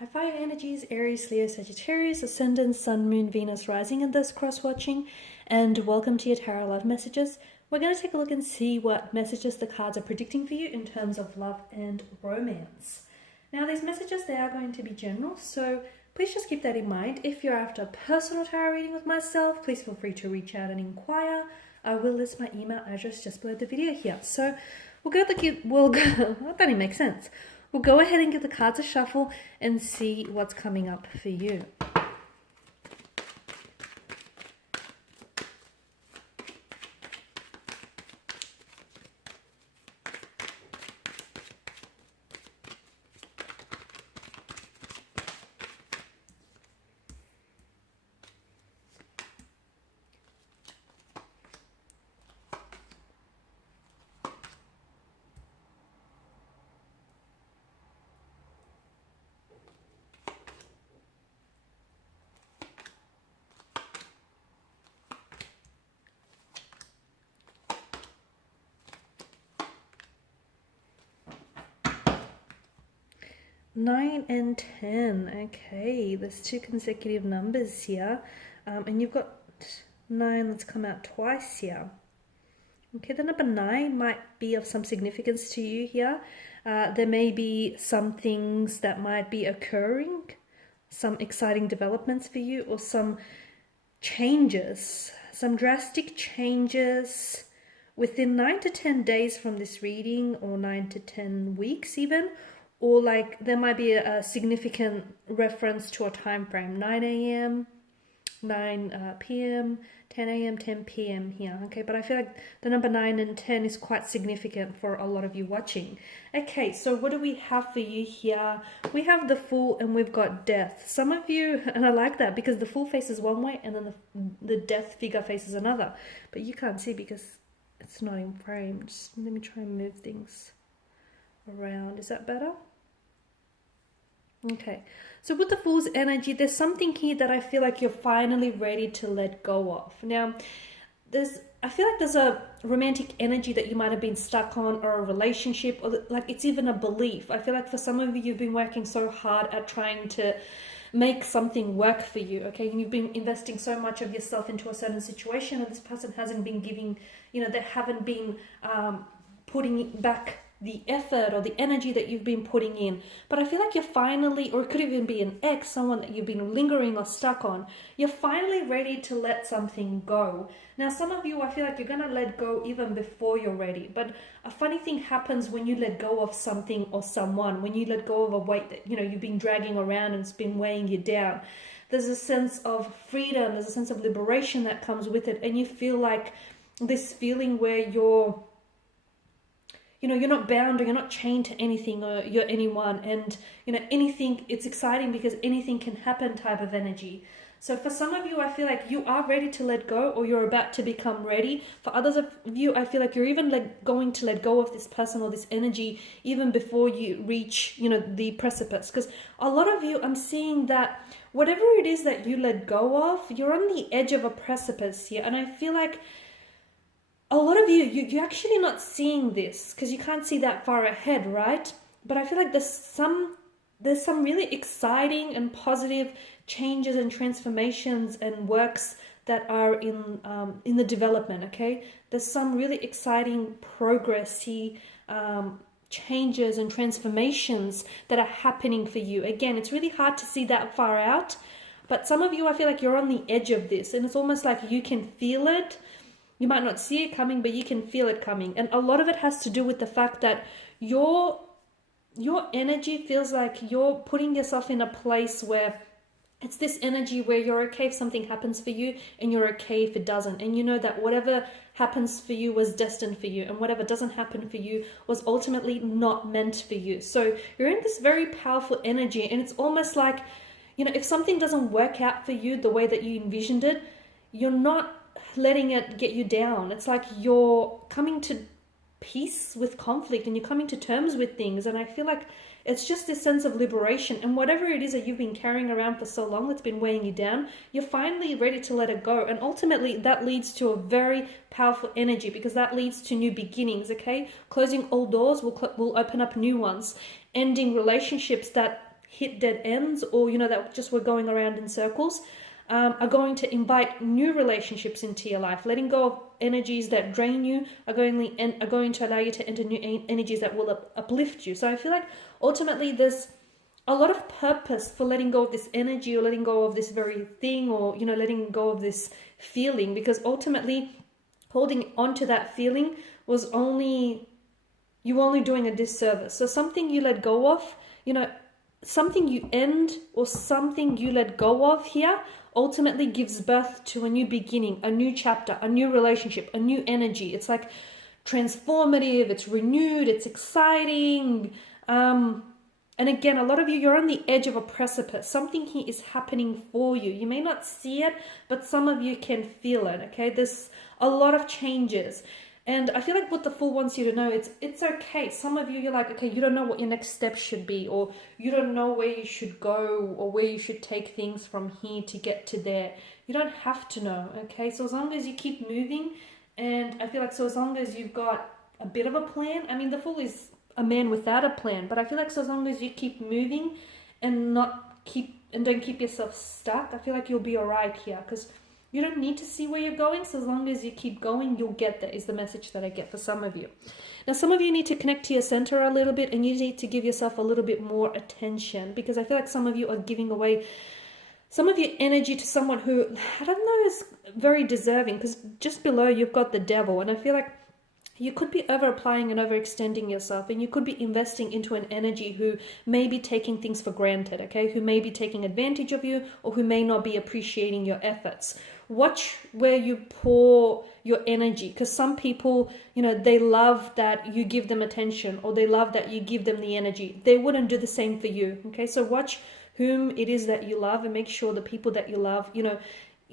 Hi fire energies, Aries, Leo, Sagittarius, Ascendant, Sun, Moon, Venus, Rising, and those cross-watching, and welcome to your Tarot Love Messages. We're going to take a look and see what messages the cards are predicting for you in terms of love and romance. Now, these messages, they are going to be general, so please just keep that in mind. If you're after a personal tarot reading with myself, please feel free to reach out and inquire. I will list my email address just below the video here. So that didn't make sense. We'll go ahead and give the cards a shuffle and see what's coming up for you. Nine and 10. Okay, there's two consecutive numbers here, and you've got 9 that's come out twice here. Okay, the number 9 might be of some significance to you here. There may be some things that might be occurring, some exciting developments for you, or some changes, some drastic changes within 9 to 10 days from this reading, or 9 to 10 weeks even. Or like there might be a significant reference to a time frame, 9 a.m., 9 p.m., 10 a.m., 10 p.m. here. Okay, but I feel like the number 9 and 10 is quite significant for a lot of you watching. Okay, so what do we have for you here? We have the Fool and we've got Death. Some of you, and I like that because the Fool faces one way and then the Death figure faces another. But you can't see because it's not in frame. Just let me try and move things around. Is that better? Okay, so with the Fool's energy, there's something here that I feel like you're finally ready to let go of. Now, I feel like there's a romantic energy that you might have been stuck on, or a relationship, or like it's even a belief. I feel like for some of you, you've been working so hard at trying to make something work for you, okay? And you've been investing so much of yourself into a certain situation, and this person hasn't been giving, they haven't been putting back the effort or the energy that you've been putting in. But I feel like you're finally, or it could even be an ex, someone that you've been lingering or stuck on, you're finally ready to let something go. Now, some of you, I feel like you're going to let go even before you're ready. But a funny thing happens when you let go of something or someone, when you let go of a weight that, you've been dragging around and it's been weighing you down. There's a sense of freedom, there's a sense of liberation that comes with it. And you feel like this feeling where you're not bound or you're not chained to anything or you're anyone, and anything, it's exciting because anything can happen type of energy. So for some of you, I feel like you are ready to let go, or you're about to become ready. For others of you, I feel like you're even going to let go of this person or this energy even before you reach the precipice. Because a lot of you, I'm seeing that whatever it is that you let go of, you're on the edge of a precipice here. And I feel like a lot of you're actually not seeing this because you can't see that far ahead, right? But I feel like there's some really exciting and positive changes and transformations and works that are in the development, okay? There's some really exciting progressy changes and transformations that are happening for you. Again, it's really hard to see that far out, but some of you, I feel like you're on the edge of this, and it's almost like you can feel it. You might not see it coming, but you can feel it coming. And a lot of it has to do with the fact that your energy feels like you're putting yourself in a place where it's this energy where you're okay if something happens for you, and you're okay if it doesn't. And you know that whatever happens for you was destined for you, and whatever doesn't happen for you was ultimately not meant for you. So you're in this very powerful energy, and it's almost like, if something doesn't work out for you the way that you envisioned it, you're not letting it get you down. It's like you're coming to peace with conflict, and you're coming to terms with things. And I feel like it's just this sense of liberation, and whatever it is that you've been carrying around for so long that's been weighing you down, you're finally ready to let it go. And ultimately that leads to a very powerful energy, because that leads to new beginnings, okay? Closing old doors will open up new ones. Ending relationships that hit dead ends, or, you know, that just were going around in circles, are going to invite new relationships into your life. Letting go of energies that drain you are going to allow you to enter new energies that will uplift you. So I feel like ultimately there's a lot of purpose for letting go of this energy, or letting go of this very thing, or, you know, letting go of this feeling, because ultimately holding on to that feeling was only doing a disservice. So something you let go of, you know, something you end or something you let go of here ultimately gives birth to a new beginning, a new chapter, a new relationship, a new energy. It's like transformative, it's renewed, it's exciting. And again, a lot of you, you're on the edge of a precipice. Something here is happening for you. You may not see it, but some of you can feel it, okay? There's a lot of changes. And I feel like what the Fool wants you to know, it's okay. Some of you, you're like, okay, you don't know what your next step should be, or you don't know where you should go, or where you should take things from here to get to there. You don't have to know, okay? So as long as you keep moving, and I feel like so as long as you've got a bit of a plan, I mean, the Fool is a man without a plan, but I feel like so as long as you keep moving and don't keep yourself stuck, I feel like you'll be all right here, because you don't need to see where you're going. So as long as you keep going, you'll get there, is the message that I get for some of you. Now, some of you need to connect to your center a little bit, and you need to give yourself a little bit more attention, because I feel like some of you are giving away some of your energy to someone who, I don't know, is very deserving, because just below you've got the Devil, and I feel like you could be over applying and overextending yourself, and you could be investing into an energy who may be taking things for granted, okay? Who may be taking advantage of you, or who may not be appreciating your efforts. Watch where you pour your energy, because some people, you know, they love that you give them attention, or they love that you give them the energy. They wouldn't do the same for you, okay? So watch whom it is that you love, and make sure the people that you love, you know,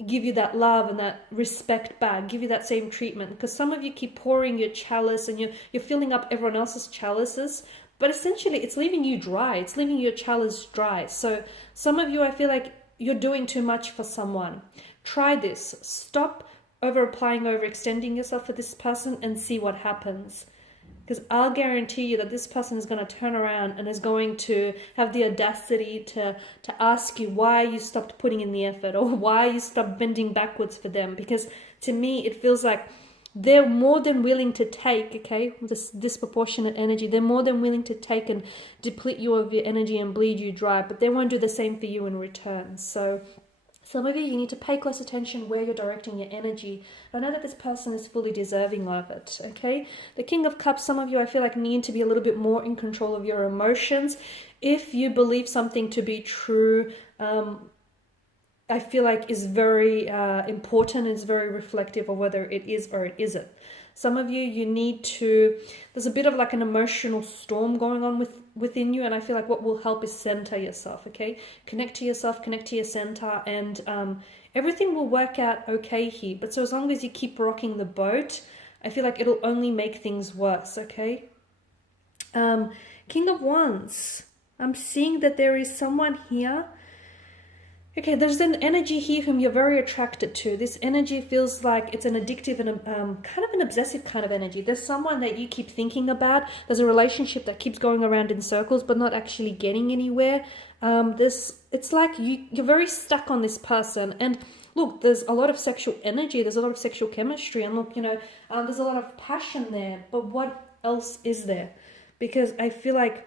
give you that love and that respect back, give you that same treatment, because some of you keep pouring your chalice, and you're filling up everyone else's chalices, but essentially it's leaving you dry. It's leaving your chalice dry. So some of you, I feel like you're doing too much for someone. Try this. Stop over applying, overextending yourself for this person, and see what happens. Because I'll guarantee you that this person is going to turn around and is going to have the audacity to ask you why you stopped putting in the effort, or why you stopped bending backwards for them. Because to me, it feels like they're more than willing to take, okay, this disproportionate energy. They're more than willing to take and deplete you of your energy and bleed you dry, but they won't do the same for you in return. So some of you need to pay close attention where you're directing your energy. I know that this person is fully deserving of it, okay? The King of Cups, some of you, I feel like, need to be a little bit more in control of your emotions. If you believe something to be true, I feel like is very important, is very reflective of whether it is or it isn't. Some of you, you need to, there's a bit of like an emotional storm going on within you, and I feel like what will help is center yourself, okay? Connect to yourself, connect to your center, and everything will work out okay here. But so as long as you keep rocking the boat, I feel like it'll only make things worse, okay? King of Wands, I'm seeing that there is someone here. Okay, there's an energy here whom you're very attracted to. This energy feels like it's an addictive and kind of an obsessive kind of energy. There's someone that you keep thinking about. There's a relationship that keeps going around in circles but not actually getting anywhere. It's like you're very stuck on this person. And look, there's a lot of sexual energy. There's a lot of sexual chemistry. And look, you know, there's a lot of passion there. But what else is there? Because I feel like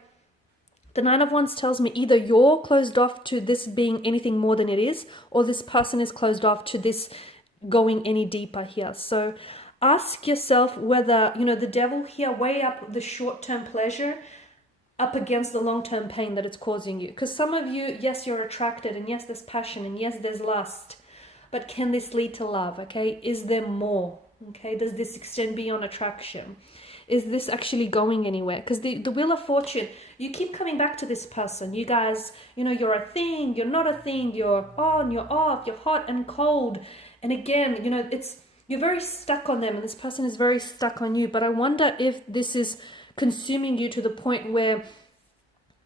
the Nine of Wands tells me either you're closed off to this being anything more than it is, or this person is closed off to this going any deeper here. So ask yourself whether, you know, the Devil here, weigh up the short-term pleasure up against the long-term pain that it's causing you. Because some of you, yes, you're attracted, and yes, there's passion, and yes, there's lust. But can this lead to love, okay? Is there more, okay? Does this extend beyond attraction? Is this actually going anywhere? Because the Wheel of Fortune, you keep coming back to this person. You guys, you know, you're a thing, you're not a thing, you're on, you're off, you're hot and cold. And again, you know, you're very stuck on them, and this person is very stuck on you. But I wonder if this is consuming you to the point where,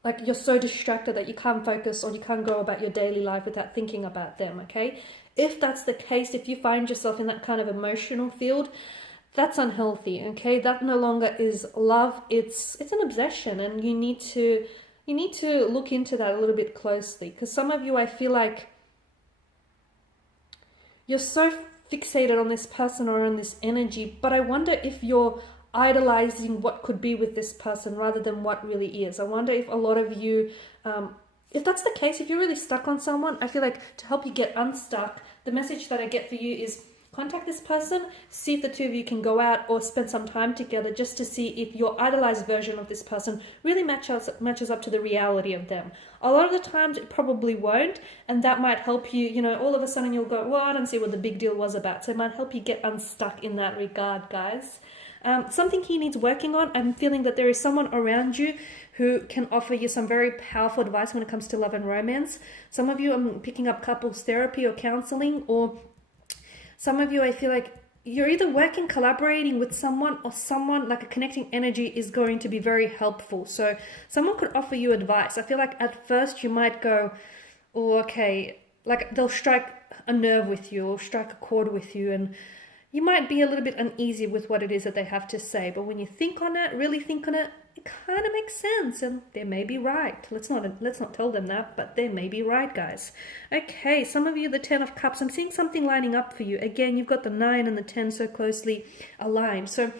like, you're so distracted that you can't focus, or you can't go about your daily life without thinking about them, okay? If that's the case, if you find yourself in that kind of emotional field, that's unhealthy, okay? That no longer is love. It's an obsession, and you need to you need to look into that a little bit closely, because some of you, I feel like you're so fixated on this person or on this energy, but I wonder if you're idolizing what could be with this person rather than what really is. I wonder if a lot of you, if that's the case, if you're really stuck on someone, I feel like to help you get unstuck, the message that I get for you is contact this person, see if the two of you can go out or spend some time together, just to see if your idolized version of this person really matches up to the reality of them. A lot of the times it probably won't, and that might help you, you know, all of a sudden you'll go, well, I don't see what the big deal was about. So it might help you get unstuck in that regard, guys. Something he needs working on. I'm feeling that there is someone around you who can offer you some very powerful advice when it comes to love and romance. Some of you are picking up couples therapy or counseling, or some of you, I feel like you're either working, collaborating with someone, or someone like a connecting energy is going to be very helpful. So someone could offer you advice. I feel like at first you might go, oh, okay, like they'll strike a nerve with you or strike a chord with you, and you might be a little bit uneasy with what it is that they have to say. But when you think on it, really think on it, it kind of makes sense, and they may be right. Let's not tell them that, but they may be right, guys. Okay, some of you, the 10 of Cups, I'm seeing something lining up for you. Again, you've got the 9 and the 10 so closely aligned. So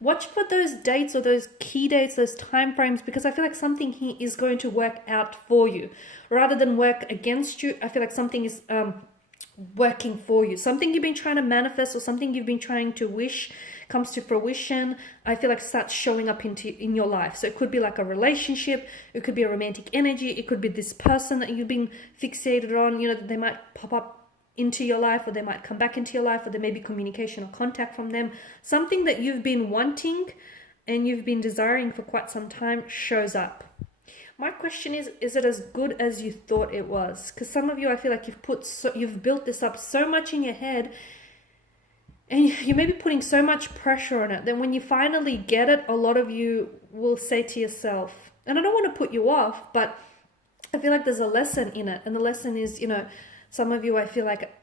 watch for those dates or those key dates, those time frames, because I feel like something here is going to work out for you rather than work against you. I feel like something is working for you. Something you've been trying to manifest or something you've been trying to wish comes to fruition. I feel like starts showing up in your life. So it could be like a relationship, it could be a romantic energy, it could be this person that you've been fixated on, you know, that they might pop up into your life, or they might come back into your life, or there may be communication or contact from them. Something that you've been wanting and you've been desiring for quite some time shows up. My question is it as good as you thought it was? Because some of you, I feel like you've built this up so much in your head, and you may be putting so much pressure on it, then when you finally get it, a lot of you will say to yourself, and I don't want to put you off, but I feel like there's a lesson in it. And the lesson is, you know, some of you, I feel like,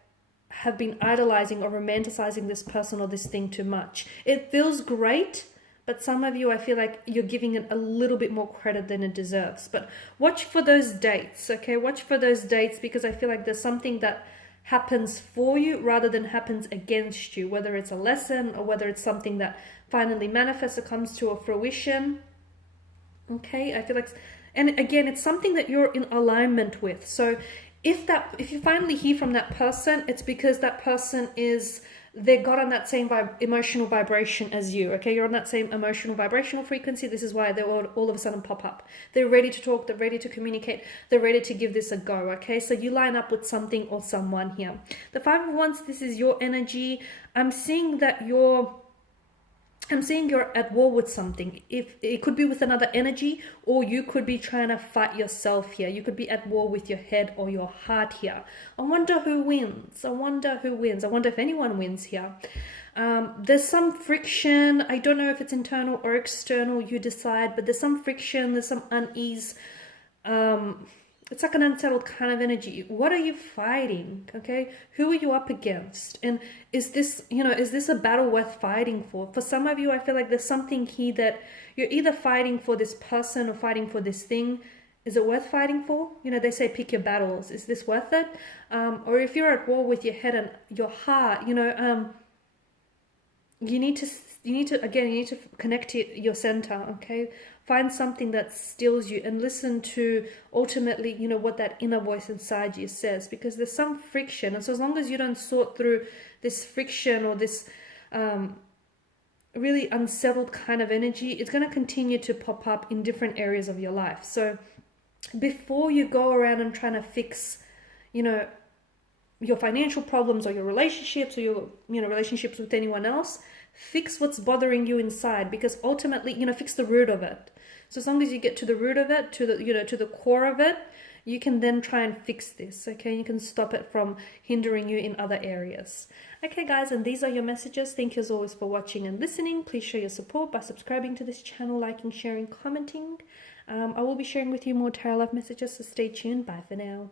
have been idolizing or romanticizing this person or this thing too much. It feels great, but some of you, I feel like you're giving it a little bit more credit than it deserves. But watch for those dates, okay? Watch for those dates, because I feel like there's something that happens for you rather than happens against you, whether it's a lesson or whether it's something that finally manifests or comes to a fruition. Okay, I feel like, and again, it's something that you're in alignment with. So if you finally hear from that person, it's because that person they got on that same emotional vibration as you, okay? You're on that same emotional vibrational frequency. This is why they all of a sudden pop up. They're ready to talk. They're ready to communicate. They're ready to give this a go, okay? So you line up with something or someone here. The 5 of Wands, this is your energy. I'm seeing you're at war with something. If it could be with another energy, or you could be trying to fight yourself here. You could be at war with your head or your heart here. I wonder who wins. I wonder if anyone wins here. There's some friction. I don't know if it's internal or external, you decide, but there's some friction, there's some unease. It's like an unsettled kind of energy. What are you fighting? Okay, who are you up against? And is this a battle worth fighting for? For some of you, I feel like there's something here that you're either fighting for this person or fighting for this thing. Is it worth fighting for? You know, they say pick your battles. Is this worth it? Or if you're at war with your head and your heart, you know, you need to connect to your center, okay? Find something that stills you and listen to ultimately, you know, what that inner voice inside you says, because there's some friction. And so as long as you don't sort through this friction or this really unsettled kind of energy, it's going to continue to pop up in different areas of your life. So before you go around and trying to fix, you know, your financial problems or your relationships or your, you know, relationships with anyone else, fix what's bothering you inside, because ultimately, you know, fix the root of it. So as long as you get to the root of it, to the core of it, you can then try and fix this, okay? You can stop it from hindering you in other areas. Okay, guys, and these are your messages. Thank you as always for watching and listening. Please show your support by subscribing to this channel, liking, sharing, commenting. I will be sharing with you more tarot love messages, so stay tuned. Bye for now.